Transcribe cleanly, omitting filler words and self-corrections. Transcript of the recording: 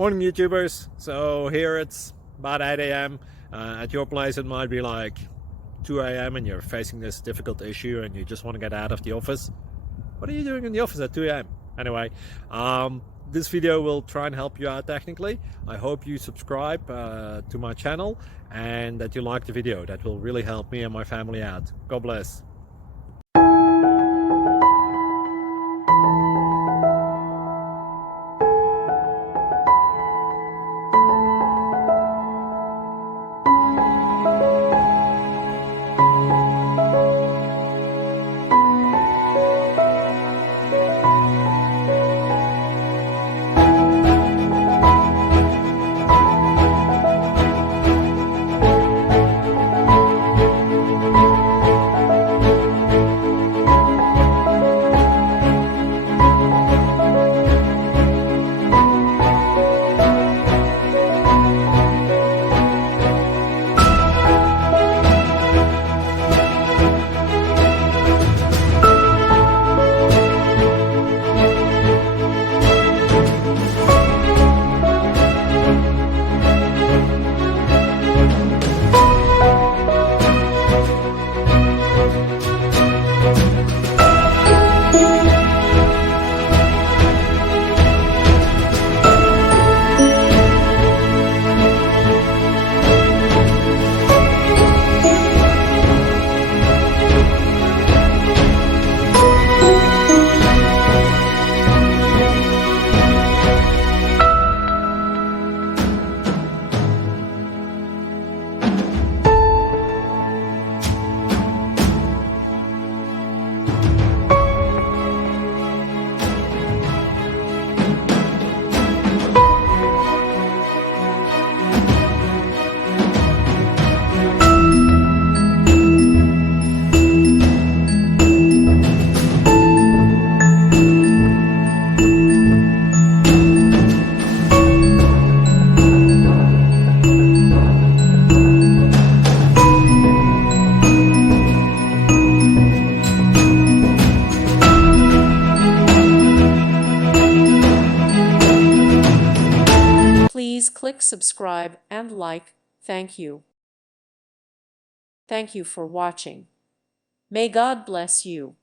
Morning YouTubers. So here it's about 8 a.m. At your place it might be like 2 a.m. and you're facing this difficult issue and you just want to get out of the office. What are you doing in the office at 2 a.m.? Anyway, this video will try and help you out technically. I hope you subscribe to my channel and that you like the video. That will really help me and my family out. God bless. Please click subscribe and like. Thank you. Thank you for watching. May God bless you.